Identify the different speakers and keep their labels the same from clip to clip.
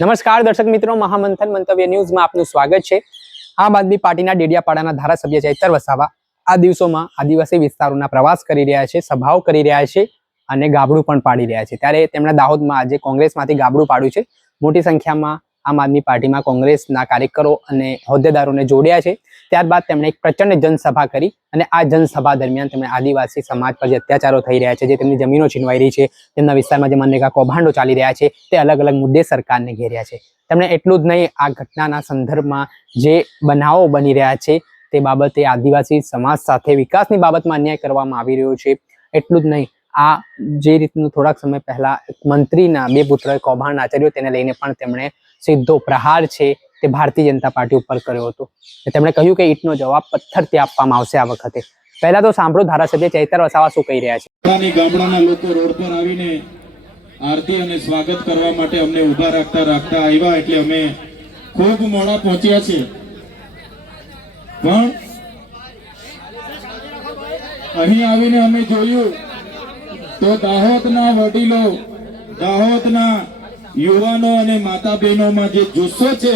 Speaker 1: નમસ્કાર દર્શક મિત્રો, મહામંથન મંતવ્ય ન્યૂઝમાં આપનું સ્વાગત છે. આમ આદમી પાર્ટીના ડેડિયાપાડાના ધારાસભ્ય ચૈતર વસાવા આ દિવસોમાં આદિવાસી વિસ્તારોના પ્રવાસ કરી રહ્યા છે, સભાઓ કરી રહ્યા છે અને ગાબડું પણ પાડી રહ્યા છે. ત્યારે તેમણે દાહોદમાં આજે કોંગ્રેસમાંથી ગાબડું પાડ્યું છે. મોટી સંખ્યામાં આમ આદમી પાર્ટીમાં કોંગ્રેસના કાર્યકરો અને હોદ્દેદારોને જોડ્યા છે. ત્યારબાદ તેમણે એક પ્રચંડ જનસભા કરી અને આ જનસભા દરમિયાન તેમણે આદિવાસી સમાજ પર જે અત્યાચારો થઈ રહ્યા છે, જે તેમની જમીનો છીનવાઈ રહી છે, તેમના વિસ્તારમાં જે મનરેગા કૌભાંડો ચાલી રહ્યા છે, તે અલગ અલગ મુદ્દે સરકારને ઘેર્યા છે. તેમણે એટલું જ નહીં, આ ઘટનાના સંદર્ભમાં જે બનાવો બની રહ્યા છે, તે બાબતે આદિવાસી સમાજ સાથે વિકાસની બાબતમાં અન્યાય કરવામાં આવી રહ્યો છે. એટલું જ નહીં, આ જે રીતનું થોડાક સમય પહેલા મંત્રીના બે પુત્રએ કૌભાંડ આચર્યો, તેને લઈને પણ તેમણે સીધો પ્રહાર છે તે ભારતીય જનતા પાર્ટી ઉપર કર્યો હતો. તેમણે કહ્યું કે ઈટનો જવાબ પથ્થરથી આપવામાં આવશે આ વખતે. પહેલા તો સાંભળો ધારાસભ્ય ચૈતર વસાવા શું કહી રહ્યા છે.
Speaker 2: ગામડાના લોકો રોડ પર આવીને આરતી અને સ્વાગત કરવા માટે અમને ઊભા રાખતા રાખતા આવ્યા એટલે અમે ખૂબ મોડા પહોંચ્યા છે. પણ અહીં આવીને અમે જોયું તો દાહોદના વડીલો, દાહોદના યુવાનો અને માતા બહેનોમાં જે જુસ્સો છે,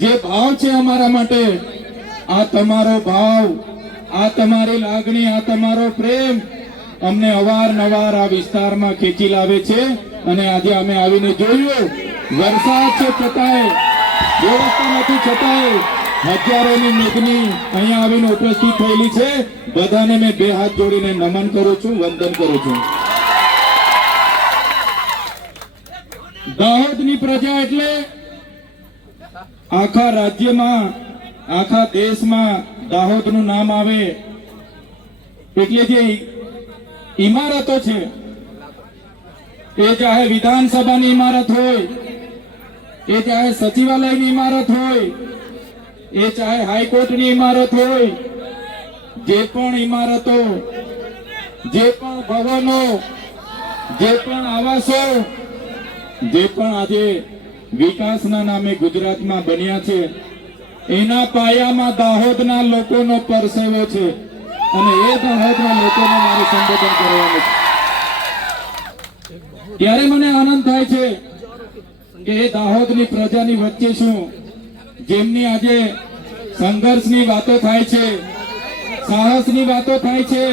Speaker 2: જે ભાવ છે અમારા માટે, આ તમારો ભાવ, આ તમારી લાગણી, આ તમારો પ્રેમ અમને અવારનવાર આ વિસ્તારમાં ખેંચી લાવે છે અને આજે અમે આવીને જોયું, વરસાદ છે છતાંય નથી છતાંય હજારોની મેઘની અહીંયા આવીને ઉપસ્થિત થયેલી છે. બધાને મેં બે હાથ જોડીને નમન કરું છું, વંદન કરું છું. દાહોદની પ્રજા એટલે આખા રાજ્યમાં, આખા દેશમાં દાહોદનું નામ આવે. એટલે જે ઇમારતો છે, એ ચાહે વિધાનસભાની ઇમારત હોય, એ ચાહે સચિવાલયની ઇમારત હોય, એ ચાહે હાઈકોર્ટની ઇમારત હોય, જે પણ ઇમારતો જે પણ ભવનો, જે પણ આવાસો જે પણ આજે વિકાસના નામે ગુજરાતમાં બન્યા છે, એના પાયામાં દાહોદના લોકોનો પરસેવો છે અને એ દાહોદના લોકોને મારે સંબોધન કરવાનું છે. ત્યારે મને આનંદ થાય છે કે એ દાહોદની પ્રજાની વચ્ચે શું જેમની આજે સંઘર્ષની વાતો થાય છે, સાહસની વાતો થાય છે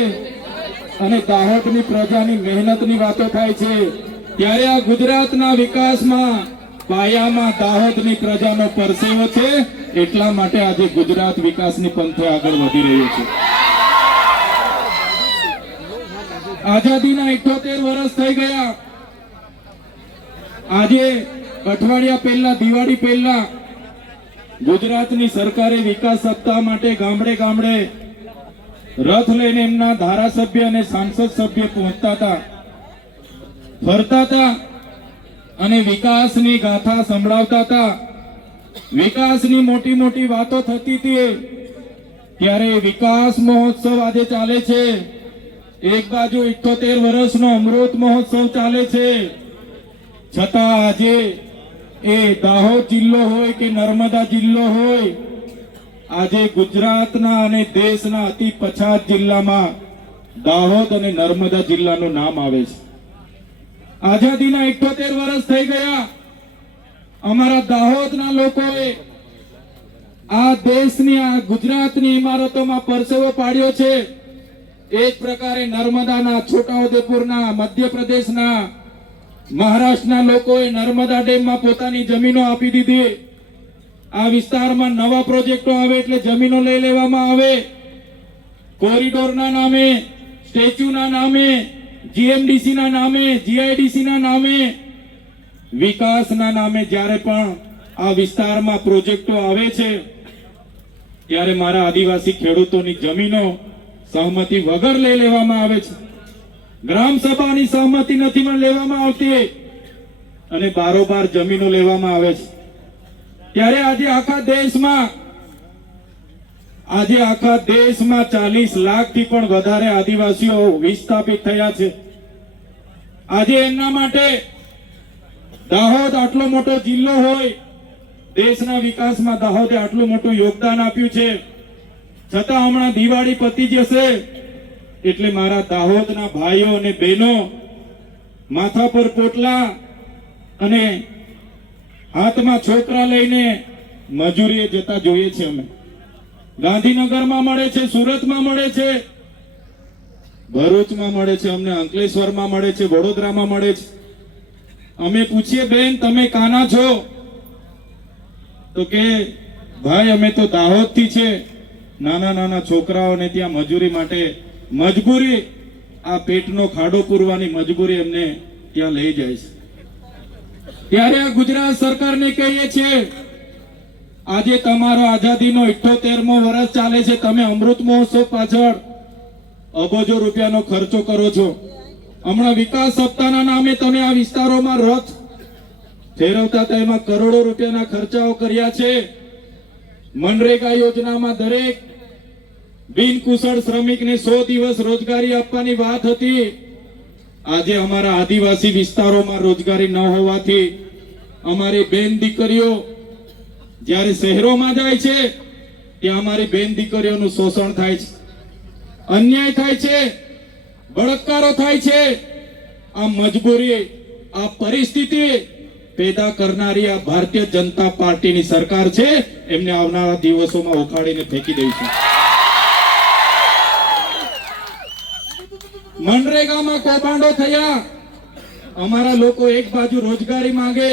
Speaker 2: અને દાહોદની પ્રજાની મહેનતની વાતો થાય છે ત્યારે આ ગુજરાતના વિકાસમાં પાયામાં દાહોદની પ્રજાનો પરસેવો છે, એટલા માટે આજે ગુજરાત વિકાસની પંથે આગળ વધી રહ્યું છે. આઝાદીના ઇઠોતેર વર્ષ થઈ ગયા. આજે અઠવાડિયા પહેલા, દિવાળી પહેલા ગુજરાતની સરકારે વિકાસ સપ્તાહ માટે ગામડે ગામડે રથ લઈને એમના ધારાસભ્ય અને સાંસદ સભ્ય પહોંચતા હતા. ફરતા હતા અને વિકાસની ગાથા સંભળાવતા હતા. વિકાસની મોટી મોટી વાતો થતી હતી ત્યારે વિકાસ મહોત્સવ આજે ચાલે છે. એક બાજુ ઇઠોતેર વર્ષનો અમૃત મહોત્સવ ચાલે છે. છતાં આજે એ દાહોદ જિલ્લો હોય કે નર્મદા જિલ્લો હોય, આજે ગુજરાતના અને દેશના અતિ પછાત જિલ્લામાં દાહોદ અને નર્મદા જિલ્લાનું નામ આવે છે. આઝાદીના ઇઠોતેર વર્ષ થઈ ગયા. અમારા દાહોદના લોકોએ આ દેશની, આ ગુજરાતની ઇમારતોમાં પરસેવો પાડ્યો છે. એ જ પ્રકારે નર્મદાના, છોટાઉદેપુરના, મધ્યપ્રદેશના, મહારાષ્ટ્રના લોકોએ નર્મદા ડેમમાં પોતાની જમીનો આપી દીધી. આ વિસ્તારમાં નવા પ્રોજેક્ટો આવે એટલે જમીનો લઈ લેવામાં આવે. કોરિડોરના નામે, સ્ટેચ્યુના નામે જીએમડીસી ના નામે, જીઆઈડીસી ના નામે, વિકાસના નામે જ્યારે પણ આ વિસ્તારમાં પ્રોજેક્ટો આવે છે, ત્યારે મારા આદિવાસી ખેડૂતોની જમીનો સહમતિ વગર લઈ લેવામાં આવે છે. ગ્રામ સભાની સહમતિ નથી પણ લેવામાં આવતી. અને બારોબાર જમીનો લેવામાં આવે છે. ત્યારે આજે આખા દેશમાં આજે આખા દેશમાં ચાલીસ લાખથી પણ વધારે આદિવાસીઓ વિસ્થાપિત થયા છે. આજે એમના માટે દાહોદ આટલો મોટો જિલ્લો હોય, દેશના વિકાસમાં દાહોદે આટલું મોટું યોગદાન આપ્યું છે. છતાં હમણાં દિવાળી પતી જશે, એટલે મારા દાહોદના ભાઈઓ અને બહેનો, માથા પર પોટલા અને હાથમાં છોકરા લઈને મજૂરીએ જતા જોઈએ છે અમે. ગાંધીનગરમાં મળે છે, સુરતમાં મળે છે, ભરૂચમાં મળે છે, અમને અંકલેશ્વરમાં મળે છે, વડોદરામાં મળે છે. અમે પૂછીએ, બેન, તમે કાના છો? તો કે, ભાઈ, અમે તો દાહોદથી છે. નાના નાના છોકરાઓને ત્યાં મજૂરી માટે મજબૂરી, આ પેટનો ખાડો પૂરવાની મજબૂરી એમને ત્યાં લઈ જાય છે. ત્યારે આ ગુજરાત સરકારને કહીએ છીએ આજે તમારો આઝાદીનો ઇઠ્ઠોતેરમો વર્ષ ચાલે છે. તમે અમૃત મહોત્સવ પાછળ અબજો રૂપિયાનો ખર્ચો કરો છો. હમણાં વિકાસ સપ્તાહના નામે તમે આ વિસ્તારોમાં રથ ફેરવતા હતા. એમાં કરોડો રૂપિયાના ખર્ચાઓ કર્યા છે. મનરેગા યોજનામાં દરેક બિનકુશળ શ્રમિકને સો દિવસ રોજગારી આપવાની વાત હતી. આજે અમારા આદિવાસી વિસ્તારોમાં રોજગારી ન હોવાથી અમારી બેન દીકરીઓ જ્યારે શહેરોમાં જાય છે, ત્યાં અમારી બેન દીકરીઓનું શોષણ થાય છે, અન્યાય થાય છે, બળાત્કારો થાય છે. આ મજબૂરી આ પરિસ્થિતિ પેદા કરનારી આ ભારતીય જનતા પાર્ટીની સરકાર છે, એમને આવનારા દિવસોમાં ઉખાડીને ફેંકી દઈશું મનરેગામાં કૌભાંડો થયા. અમારા લોકો એક બાજુ રોજગારી માંગે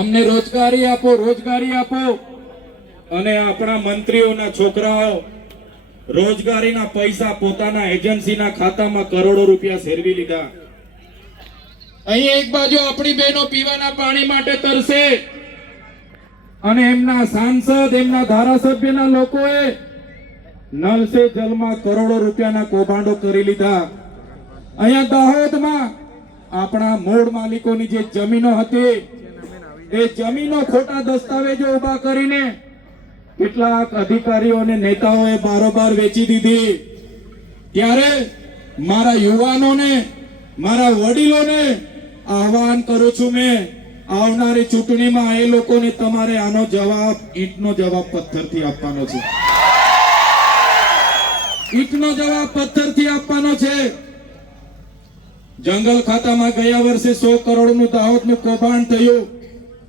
Speaker 2: અમને રોજગારી આપો રોજગારી આપો. અને આપણા મંત્રીઓના છોકરાઓ રોજગારીના પૈસા પોતાના એજન્સીના ખાતામાં કરોડો રૂપિયા સેરવી લીધા. અહીં એક બાજુ આપણી બહેનો પીવાના પાણી માટે તરસે અને એમના સાંસદ, એમના ધારાસભ્યના લોકોએ નલ સે જલમાં કરોડો રૂપિયાના કૌભાંડો કરી લીધા. અહીંયા દાહોદમાં આપણા મૂળ માલિકોની જે જમીનો હતી એ જમીનો ખોટા દસ્તાવેજો ઊભા કરીને કેટલાક અધિકારીઓ અને નેતાઓએ બારોબાર વેચી દીધી. ત્યારે મારા યુવાનોને, મારા વડીલોને આહવાન કરું છું મેં, આવનારી ચૂંટણીમાં એ લોકોને તમારે આનો જવાબ, ઈટનો જવાબ પથ્થરથી આપવાનો છે. ઈટનો જવાબ પથ્થરથી આપવાનો છે. જંગલ ખાતામાં ગયા વર્ષે સો કરોડનું દાહોદનું કૌભાંડ થયું.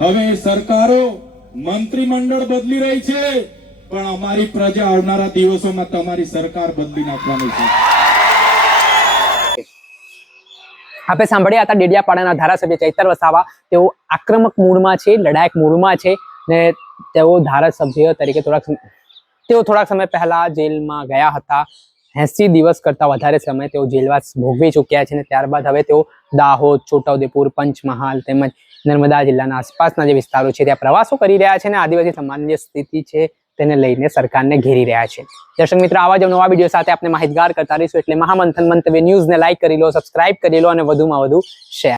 Speaker 2: હવે સરકારો મંત્રીમંડળ બદલી રહી છે, પણ અમારી પ્રજા આવનારા દિવસોમાં તમારી સરકાર બદલી નાખવાની છે.
Speaker 1: આપણે સાંભળ્યા હતા ડેડિયાપાડાના ધારાસભ્ય ચૈતર વસાવા, તેઓ આક્રમક મૂળમાં છે, લડાયક મૂડમાં છે, ને તેઓ ધારાસભ્ય તરીકે થોડાક તેઓ થોડાક સમય પહેલા જેલમાં ગયા હતા. એસી દિવસ કરતા વધારે સમય તેઓ જેલવાસ ભોગવી ચૂક્યા છે અને ત્યારબાદ હવે તેઓ દાહોદ, છોટાઉદેપુર, પંચમહાલ તેમજ નર્મદા જિલ્લાના આસપાસના જે વિસ્તારો છે ત્યાં પ્રવાસો કરી રહ્યા છે અને આદિવાસી સમાજની સ્થિતિ છે તેને લઈને સરકારને ઘેરી રહ્યા છે. દર્શક મિત્રો, આવા જ નવા વીડિયો સાથે આપણે માહિતગાર કરતા રહીશું. એટલે મહામંથન મંતવ્ય ન્યૂઝને લાઇક કરી લો, સબસ્ક્રાઇબ કરી લો અને વધુમાં વધુ શેર